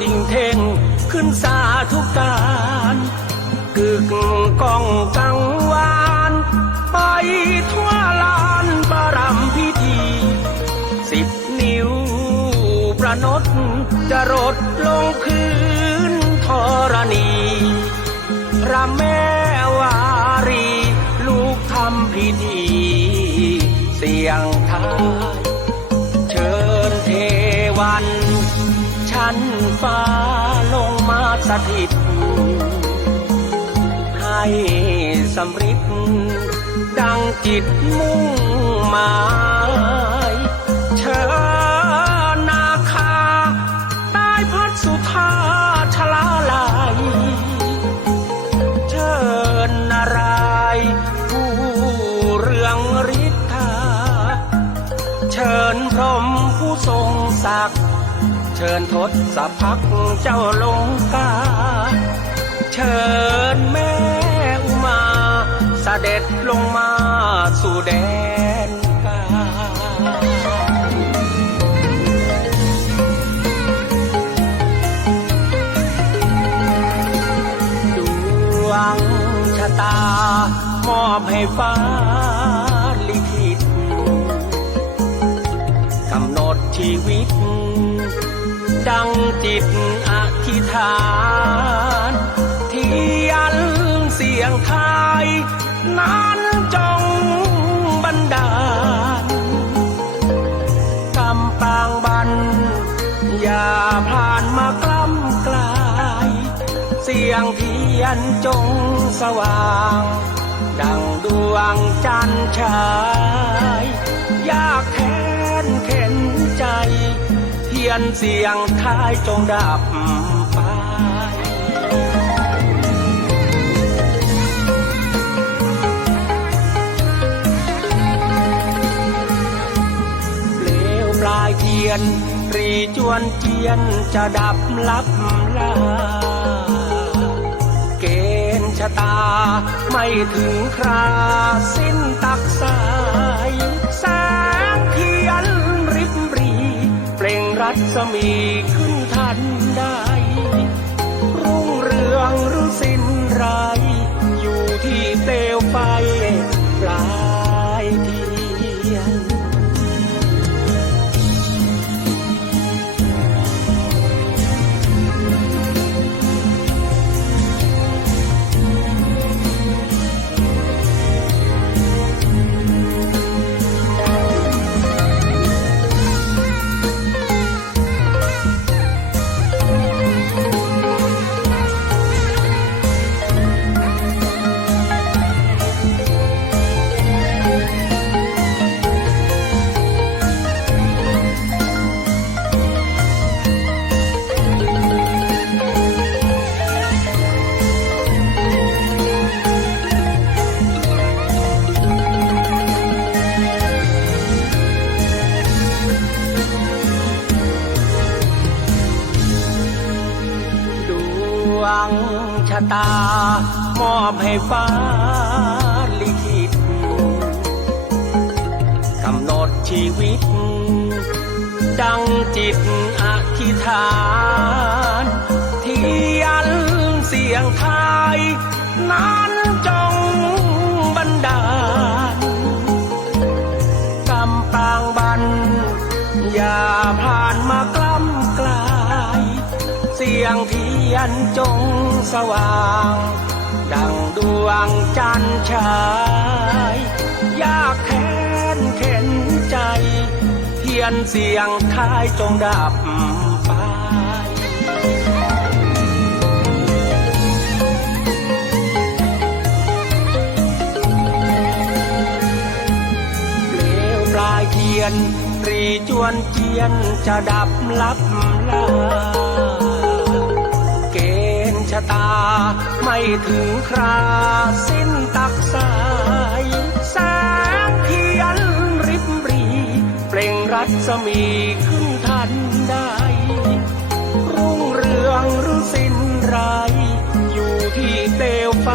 ติ่งเท่งขึ้นสาทุกการกึกก้องกังวานไปทั่วลานบารมพิธี สิบนิ้วประนดจะรดลงพื้นธรณีพระแม่วารี ลูกทำพิธี เสียงทาย ชั้นฟ้าลงมาสถิต ให้สำริดดังจิตมุ่งหมายเชิญนาคาใต้พัดสุธาชลาลายเชิญนารายผู้เรืองฤทธา เชิญพรมผู้ทรงศักดิ์ ชิญทศพักเจ้าลงกา เชิญแม่อุมาเสด็จลงมาสู่แดนกา ดวงชะตามอบให้ฟ้าลิขิตกำหนดชีวิต ดังจิตอธิษฐานเทียนเสียงไทยนั้นจงบันดาลกำปางบัน อย่าผ่านมากล้ำกลาย เสียงเทียนจงสว่าง ดังดวงจันทร์ฉายย นเสียงท้ายจงดับไปเลวปลายเทียนรีจวนเจียนจะดับลับลาเกณฑ์ชะตาไม่ถึงคราสิ้นตักสายแสงเทียน รัศมีขึ้นทันได้ ตามอบให้ฟ้าลิขิตกำหนดชีวิต ดังจิตอธิษฐานที่ยนเสียงไทยนั้น จงสว่าง ดังดวงจันทร์ฉายยากแค้นเข็นใจ เทียนเสียงท้ายจงดับไปเปลวปลายเทียนรีจวนเจียนจะดับลับลา ตา ไม่ถึงคราสิ้นตักสายแสงเทียนริบรี เปล่งรัศมีขึ้นทันได้ รุ่งเรืองหรือสิ้นไร อยู่ที่เปลวไฟ